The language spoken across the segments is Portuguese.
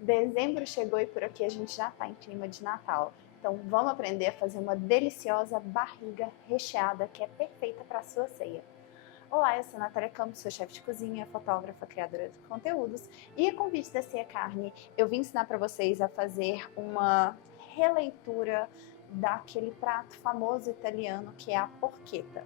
Dezembro chegou e por aqui a gente já está em clima de Natal. Então vamos aprender a fazer uma deliciosa barriga recheada que é perfeita para a sua ceia. Olá, eu sou a Natália Campos, sou chefe de cozinha, fotógrafa, criadora de conteúdos e a convite da Ceia Carne eu vim ensinar para vocês a fazer uma releitura daquele prato famoso italiano que é a porchetta.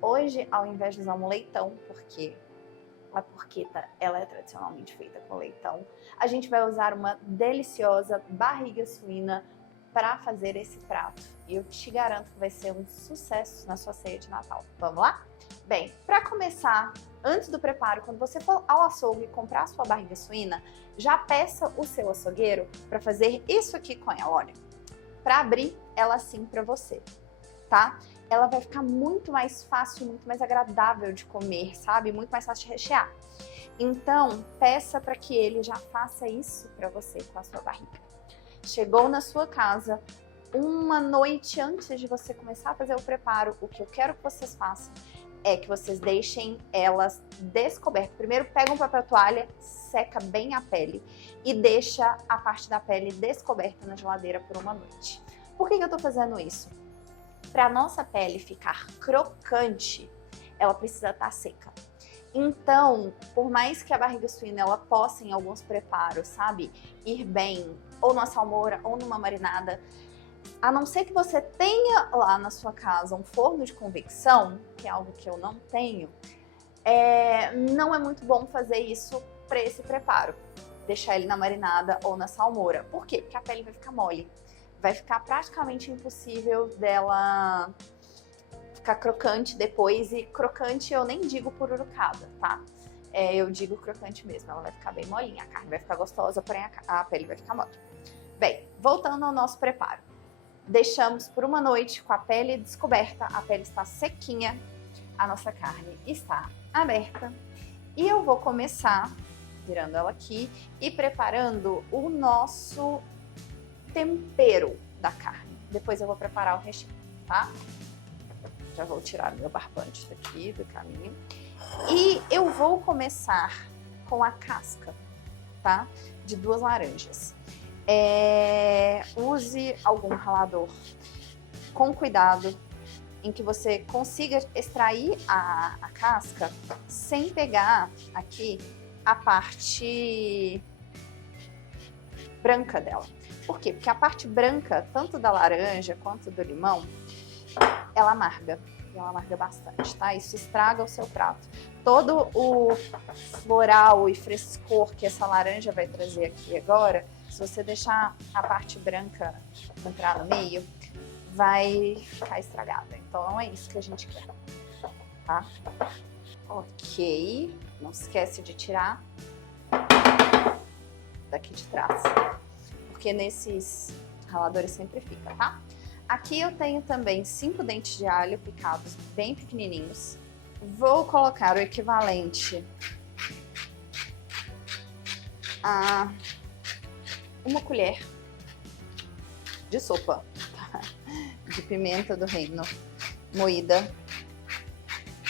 Hoje, ao invés de usar um leitão, porque a porchetta ela é tradicionalmente feita com leitão, a gente vai usar uma deliciosa barriga suína para fazer esse prato. E eu te garanto que vai ser um sucesso na sua ceia de Natal. Vamos lá? Bem, para começar, antes do preparo, quando você for ao açougue comprar a sua barriga suína, já peça o seu açougueiro para fazer isso aqui com ela, olha. Para abrir ela assim para você, tá? Ela vai ficar muito mais fácil, muito mais agradável de comer, sabe? Muito mais fácil de rechear. Então, peça para que ele já faça isso para você com a sua barriga. Chegou na sua casa, uma noite antes de você começar a fazer o preparo, o que eu quero que vocês façam é que vocês deixem elas descobertas. Primeiro, pega um papel toalha, seca bem a pele e deixa a parte da pele descoberta na geladeira por uma noite. Por que eu tô fazendo isso? Para a nossa pele ficar crocante, ela precisa estar seca. Então, por mais que a barriga suína ela possa em alguns preparos, sabe, ir bem ou na salmoura ou numa marinada, a não ser que você tenha lá na sua casa um forno de convecção, que é algo que eu não tenho, não é muito bom fazer isso para esse preparo. Deixar ele na marinada ou na salmoura. Por quê? Porque a pele vai ficar mole. Vai ficar praticamente impossível dela ficar crocante depois. E crocante eu nem digo pururucada, tá? Eu digo crocante mesmo. Ela vai ficar bem molinha, a carne vai ficar gostosa, porém a pele vai ficar mole. Bem, voltando ao nosso preparo. Deixamos por uma noite com a pele descoberta, a pele está sequinha, a nossa carne está aberta. E eu vou começar virando ela aqui e preparando o nosso tempero da carne. Depois eu vou preparar o recheio, tá? Já vou tirar meu barbante aqui do caminho. E eu vou começar com a casca, tá? De 2 laranjas. Use algum ralador com cuidado, em que você consiga extrair a casca sem pegar aqui a parte branca dela. Por quê? Porque a parte branca, tanto da laranja quanto do limão, ela amarga. E ela amarga bastante, tá? Isso estraga o seu prato. Todo o floral e frescor que essa laranja vai trazer aqui agora, se você deixar a parte branca entrar no meio, vai ficar estragada. Então não é isso que a gente quer, tá? Ok. Não esquece de tirar daqui de trás, porque nesses raladores sempre fica, tá? Aqui eu tenho também 5 dentes de alho picados bem pequenininhos. Vou colocar o equivalente a 1 colher de sopa de pimenta do reino moída,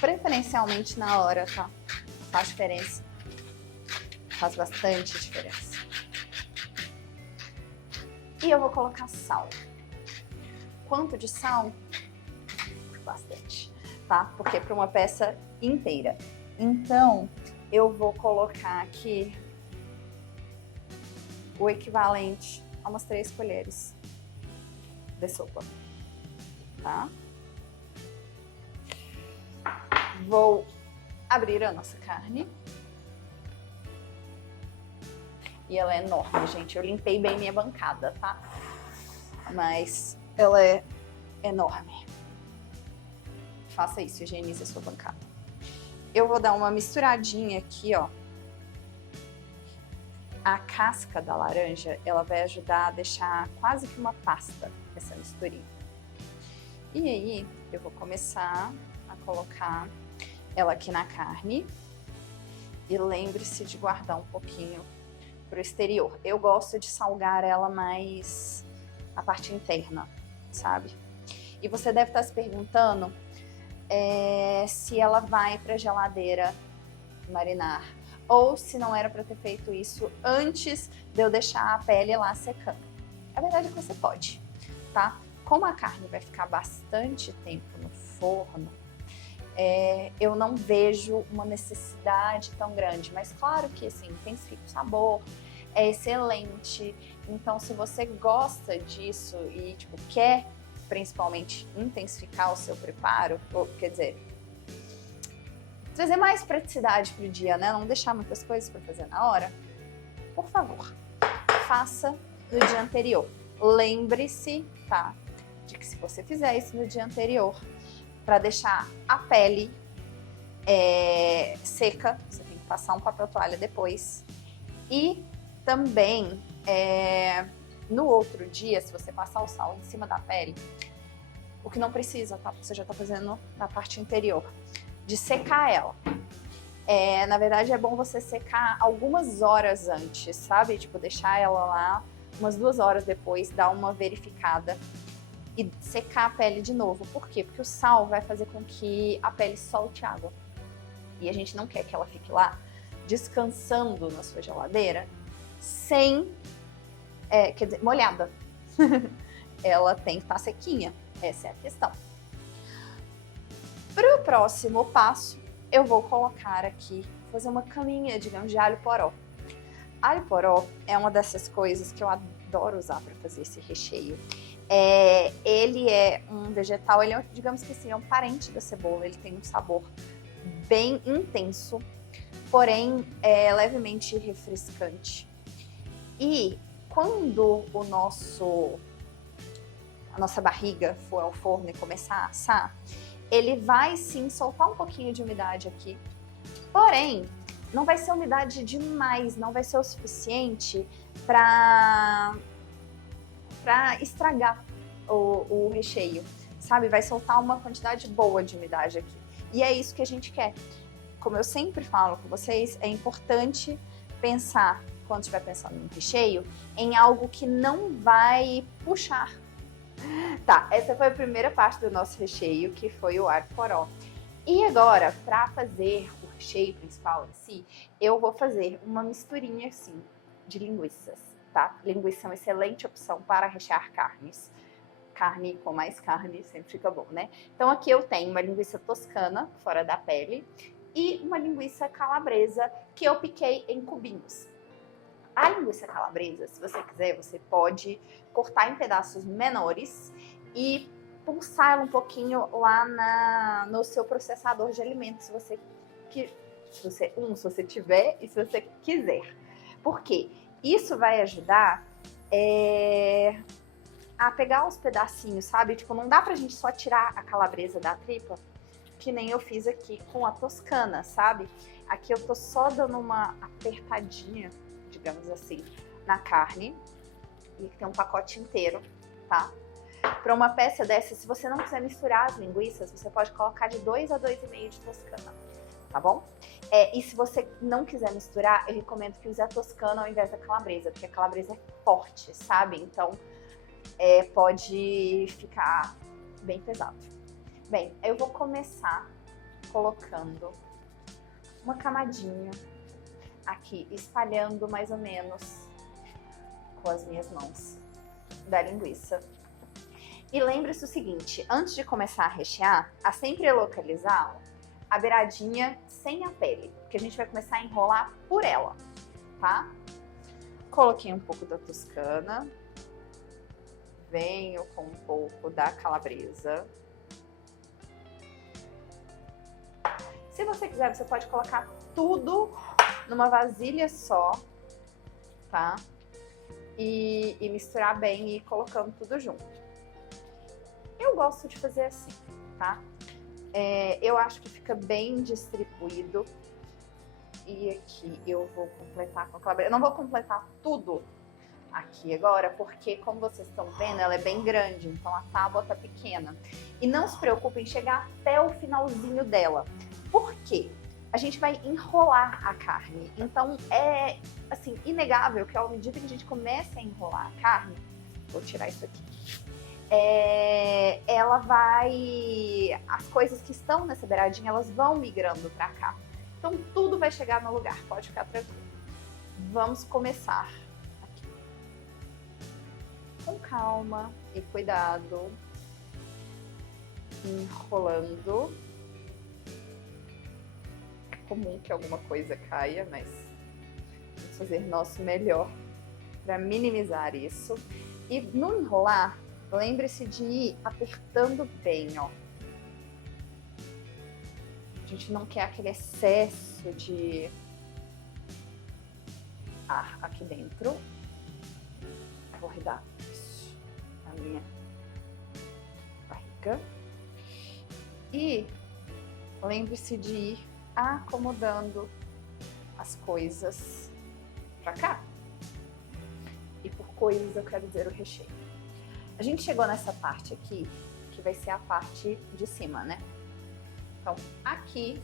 preferencialmente na hora, tá? Faz diferença, faz bastante diferença. E eu vou colocar sal. Quanto de sal? Bastante, tá? Porque é para uma peça inteira. Então, eu vou colocar aqui o equivalente a umas 3 colheres de sopa, tá? Vou abrir a nossa carne. E ela é enorme, gente. Eu limpei bem minha bancada, tá? Mas ela é enorme. Faça isso, higienize a sua bancada. Eu vou dar uma misturadinha aqui, ó. A casca da laranja, ela vai ajudar a deixar quase que uma pasta essa misturinha. E aí, eu vou começar a colocar ela aqui na carne. E lembre-se de guardar um pouquinho pro exterior. Eu gosto de salgar ela mais a parte interna, sabe? E você deve estar se perguntando se ela vai para a geladeira marinar ou se não era para ter feito isso antes de eu deixar a pele lá secando. A verdade é que você pode, tá? Como a carne vai ficar bastante tempo no forno, eu não vejo uma necessidade tão grande, mas claro que assim, intensifica o sabor, é excelente. Então, se você gosta disso e tipo, quer principalmente intensificar o seu preparo, ou quer dizer, trazer mais praticidade pro dia, né? Não deixar muitas coisas para fazer na hora, por favor, faça no dia anterior. Lembre-se, tá, de que se você fizer isso no dia anterior, para deixar a pele seca, você tem que passar um papel toalha depois. E também, no outro dia, se você passar o sal em cima da pele, o que não precisa, tá? Você já tá fazendo na parte interior, de secar ela. Na verdade, é bom você secar algumas horas antes, sabe? Tipo, deixar ela lá umas 2 horas depois, dar uma verificada e secar a pele de novo. Por quê? Porque o sal vai fazer com que a pele solte água. E a gente não quer que ela fique lá descansando na sua geladeira sem, quer dizer, molhada. Ela tem que estar sequinha. Essa é a questão. Para o próximo passo, eu vou colocar aqui, fazer uma caminha, digamos, de alho poró. Alho poró é uma dessas coisas que eu adoro usar para fazer esse recheio. Ele é um vegetal, ele é, digamos que assim, é um parente da cebola, ele tem um sabor bem intenso, porém levemente refrescante. E quando a nossa barriga for ao forno e começar a assar, ele vai sim soltar um pouquinho de umidade aqui, porém não vai ser umidade demais, não vai ser o suficiente para estragar o recheio, sabe? Vai soltar uma quantidade boa de umidade aqui. E é isso que a gente quer. Como eu sempre falo com vocês, é importante pensar, quando estiver pensando no recheio, em algo que não vai puxar. Tá, essa foi a primeira parte do nosso recheio, que foi o alho poró. E agora, para fazer o recheio principal em si, eu vou fazer uma misturinha assim de linguiças, tá? Linguiça é uma excelente opção para rechear carnes. Carne com mais carne sempre fica bom, né? Então aqui eu tenho uma linguiça toscana, fora da pele, e uma linguiça calabresa que eu piquei em cubinhos. A linguiça calabresa, se você quiser, você pode cortar em pedaços menores e pulsar ela um pouquinho lá no seu processador de alimentos, se você tiver e se você quiser. Por quê? Isso vai ajudar a pegar os pedacinhos, sabe? Tipo, não dá pra gente só tirar a calabresa da tripa, que nem eu fiz aqui com a toscana, sabe? Aqui eu tô só dando uma apertadinha, digamos assim, na carne. E aqui tem um pacote inteiro, tá? Para uma peça dessa, se você não quiser misturar as linguiças, você pode colocar de 2 a 2,5 de toscana, tá bom? E se você não quiser misturar, eu recomendo que use a toscana ao invés da calabresa, porque a calabresa é forte, sabe? Então, pode ficar bem pesado. Bem, eu vou começar colocando uma camadinha aqui, espalhando mais ou menos com as minhas mãos da linguiça. E lembre-se o seguinte, antes de começar a rechear, sempre localizar a beiradinha sem a pele, porque a gente vai começar a enrolar por ela, tá? Coloquei um pouco da toscana, venho com um pouco da calabresa. Se você quiser, você pode colocar tudo numa vasilha só, tá? E misturar bem e ir colocando tudo junto. Eu gosto de fazer assim, tá? Eu acho que fica bem distribuído. E aqui eu vou completar com a calabresa. Eu não vou completar tudo aqui agora, porque como vocês estão vendo, ela é bem grande, então a tábua tá pequena. E não se preocupem em chegar até o finalzinho dela. Por quê? A gente vai enrolar a carne. Então é assim, inegável que à medida que a gente começa a enrolar a carne, vou tirar isso aqui, ela vai, as coisas que estão nessa beiradinha, elas vão migrando pra cá. Então tudo vai chegar no lugar, pode ficar tranquilo. Vamos começar aqui. Com calma e cuidado, enrolando. É comum que alguma coisa caia, mas vamos fazer nosso melhor para minimizar isso. E no enrolar, lembre-se de ir apertando bem, ó. A gente não quer aquele excesso de ar aqui dentro. Vou redar isso na minha barriga. E lembre-se de ir acomodando as coisas pra cá. E por coisas eu quero dizer o recheio. A gente chegou nessa parte aqui, que vai ser a parte de cima, né? Então, aqui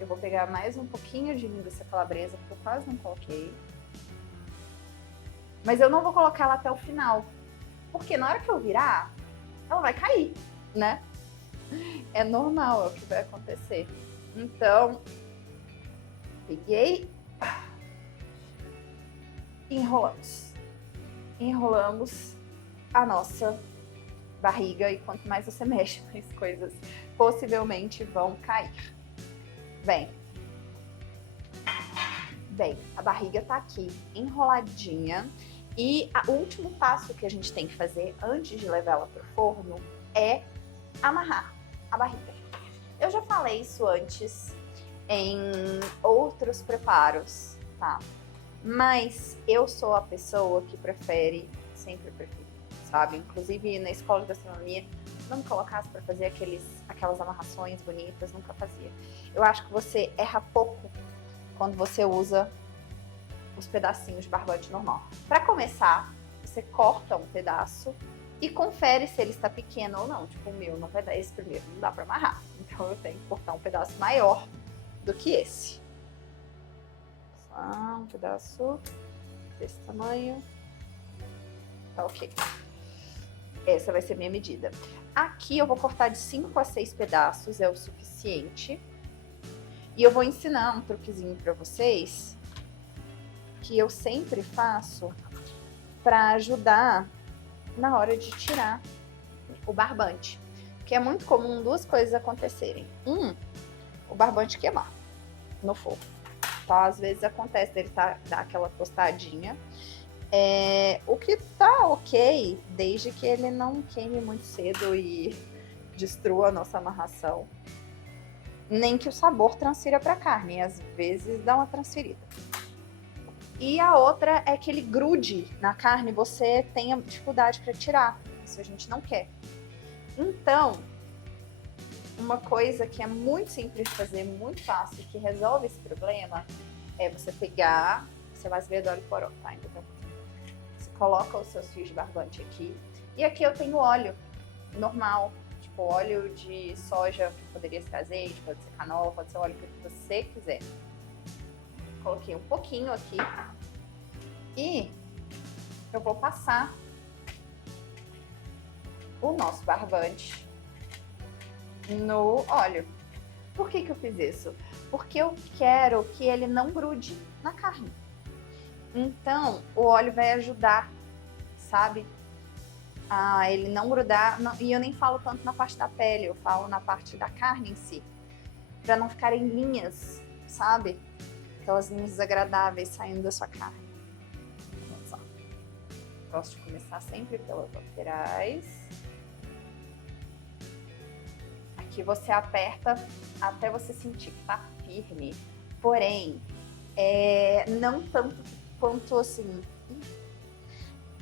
eu vou pegar mais um pouquinho de linguiça calabresa, porque eu quase não coloquei. Mas eu não vou colocar ela até o final, porque na hora que eu virar, ela vai cair, né? É normal, é o que vai acontecer. Então, peguei, enrolamos. Enrolamos a nossa barriga e quanto mais você mexe, mais coisas possivelmente vão cair. Bem, a barriga tá aqui enroladinha e o último passo que a gente tem que fazer antes de levar ela pro forno é amarrar a barriga. Eu já falei isso antes em outros preparos, tá? Mas eu sou a pessoa que sempre prefere, sabe? Inclusive na escola de gastronomia, não me colocasse para fazer aquelas amarrações bonitas, nunca fazia. Eu acho que você erra pouco quando você usa os pedacinhos de barbante normal. Para começar, você corta um pedaço e confere se ele está pequeno ou não. Tipo, o meu não vai dar esse primeiro, não dá para amarrar. Então eu tenho que cortar um pedaço maior do que esse. Só um pedaço desse tamanho. Tá ok. Essa vai ser minha medida. Aqui eu vou cortar de 5 a 6 pedaços, é o suficiente. E eu vou ensinar um truquezinho para vocês que eu sempre faço para ajudar na hora de tirar o barbante. Porque é muito comum duas coisas acontecerem. O barbante queimar no fogo. Então, às vezes acontece dele dar aquela tostadinha. O que tá ok, desde que ele não queime muito cedo e destrua a nossa amarração. Nem que o sabor transfira para a carne, às vezes dá uma transferida. E a outra é que ele grude na carne e você tenha dificuldade para tirar. Isso a gente não quer. Então, uma coisa que é muito simples de fazer, muito fácil, que resolve esse problema, é você pegar, você vai ver do óleo poró, tá? Então, você coloca os seus fios de barbante aqui. E aqui eu tenho óleo normal, tipo óleo de soja, que poderia ser azeite, pode ser canola, pode ser óleo que você quiser. Coloquei um pouquinho aqui e eu vou passar o nosso barbante no óleo. Por que eu fiz isso? Porque eu quero que ele não grude na carne. Então, o óleo vai ajudar, sabe? A ele não grudar. E eu nem falo tanto na parte da pele, eu falo na parte da carne em si. Pra não ficarem linhas, sabe? Aquelas linhas desagradáveis saindo da sua carne. Vamos lá. Gosto de começar sempre pelas laterais. Aqui você aperta até você sentir que tá firme. Porém, não tanto quanto assim.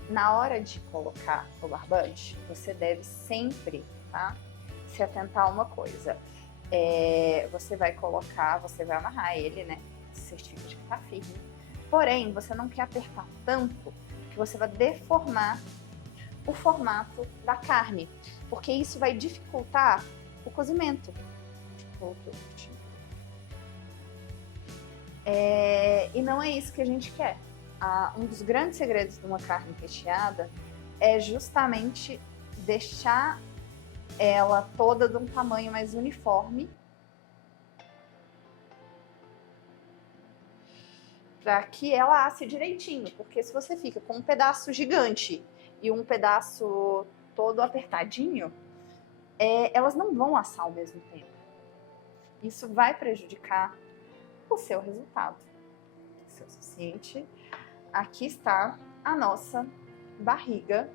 Na hora de colocar o barbante, você deve sempre, tá, se atentar a uma coisa. Você vai colocar, você vai amarrar ele, né? Certifica de que tá firme. Porém, você não quer apertar tanto que você vai deformar o formato da carne, porque isso vai dificultar o cozimento. E não é isso que a gente quer. Um dos grandes segredos de uma carne recheada é justamente deixar ela toda de um tamanho mais uniforme para que ela asse direitinho, porque se você fica com um pedaço gigante e um pedaço todo apertadinho, elas não vão assar ao mesmo tempo. Isso vai prejudicar o seu resultado. Se é o suficiente, aqui está a nossa barriga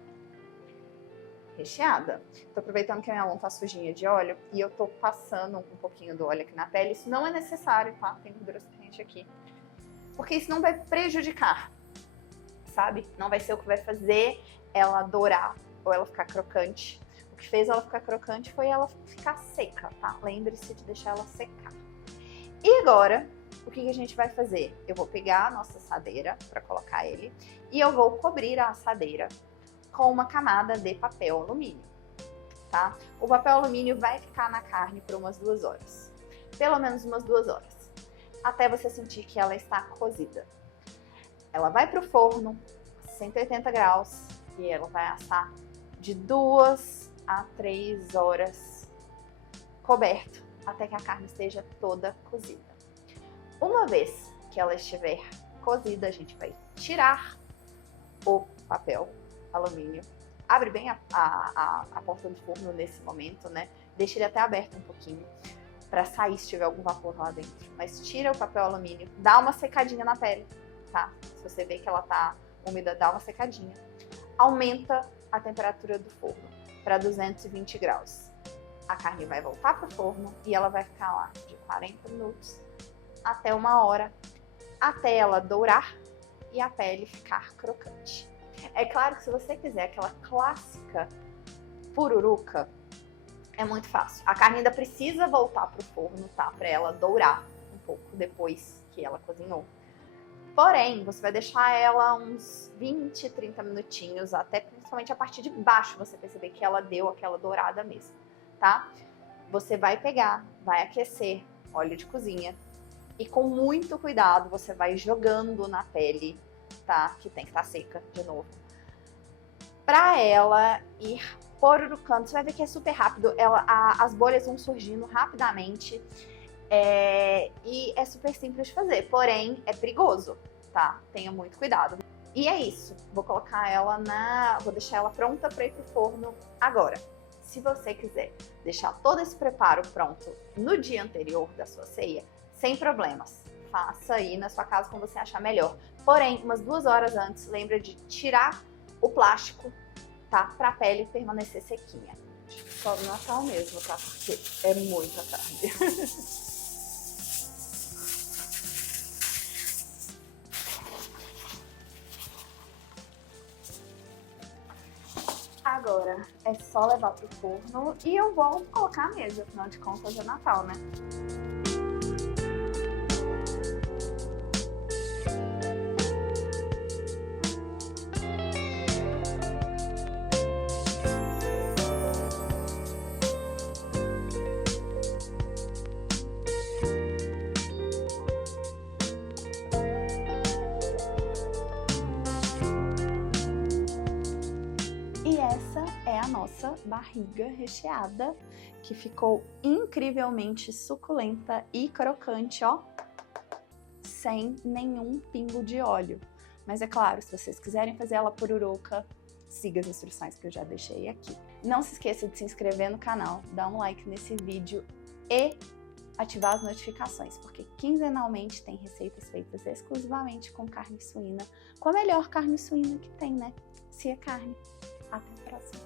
recheada. Tô aproveitando que a minha mão tá sujinha de óleo e eu tô passando um pouquinho do óleo aqui na pele. Isso não é necessário, tá? Tem gordura suficiente aqui. Porque isso não vai prejudicar, sabe? Não vai ser o que vai fazer ela dourar ou ela ficar crocante. O que fez ela ficar crocante foi ela ficar seca, tá? Lembre-se de deixar ela secar. E agora, o que a gente vai fazer? Eu vou pegar a nossa assadeira para colocar ele e eu vou cobrir a assadeira com uma camada de papel alumínio, tá? O papel alumínio vai ficar na carne por umas 2 horas. Pelo menos umas 2 horas. Até você sentir que ela está cozida. Ela vai para o forno, 180 graus, e ela vai assar de 2 a 3 horas coberto, até que a carne esteja toda cozida. Uma vez que ela estiver cozida, a gente vai tirar o papel alumínio. Abre bem a porta do forno nesse momento, né? Deixa ele até aberto um pouquinho, para sair se tiver algum vapor lá dentro. Mas tira o papel alumínio, dá uma secadinha na pele, tá? Se você vê que ela tá úmida, dá uma secadinha. Aumenta a temperatura do forno para 220 graus. A carne vai voltar pro forno e ela vai ficar lá de 40 minutos até 1 hora, até ela dourar e a pele ficar crocante. É claro que se você quiser aquela clássica pururuca, é muito fácil. A carne ainda precisa voltar pro forno, tá? Pra ela dourar um pouco depois que ela cozinhou. Porém, você vai deixar ela uns 20, 30 minutinhos, até principalmente a partir de baixo você perceber que ela deu aquela dourada mesmo, tá? Você vai pegar, vai aquecer óleo de cozinha e com muito cuidado você vai jogando na pele, tá? Que tem que estar seca de novo. Pra ela ir pururucando, você vai ver que é super rápido, as bolhas vão surgindo rapidamente e é super simples de fazer, porém é perigoso, tá? Tenha muito cuidado. E é isso, vou deixar ela pronta para ir pro forno agora. Se você quiser deixar todo esse preparo pronto no dia anterior da sua ceia, sem problemas, faça aí na sua casa como você achar melhor. Porém, umas 2 horas antes, lembra de tirar o plástico, tá? Pra pele permanecer sequinha. Só no Natal mesmo, tá? Porque é muita carne. Agora é só levar pro forno e eu vou colocar a mesa, afinal de contas é Natal, né? E essa é a nossa barriga recheada, que ficou incrivelmente suculenta e crocante, ó, sem nenhum pingo de óleo. Mas é claro, se vocês quiserem fazer ela pururuca, siga as instruções que eu já deixei aqui. Não se esqueça de se inscrever no canal, dar um like nesse vídeo e ativar as notificações, porque quinzenalmente tem receitas feitas exclusivamente com carne suína, com a melhor carne suína que tem, né? Se é carne. Até a próxima!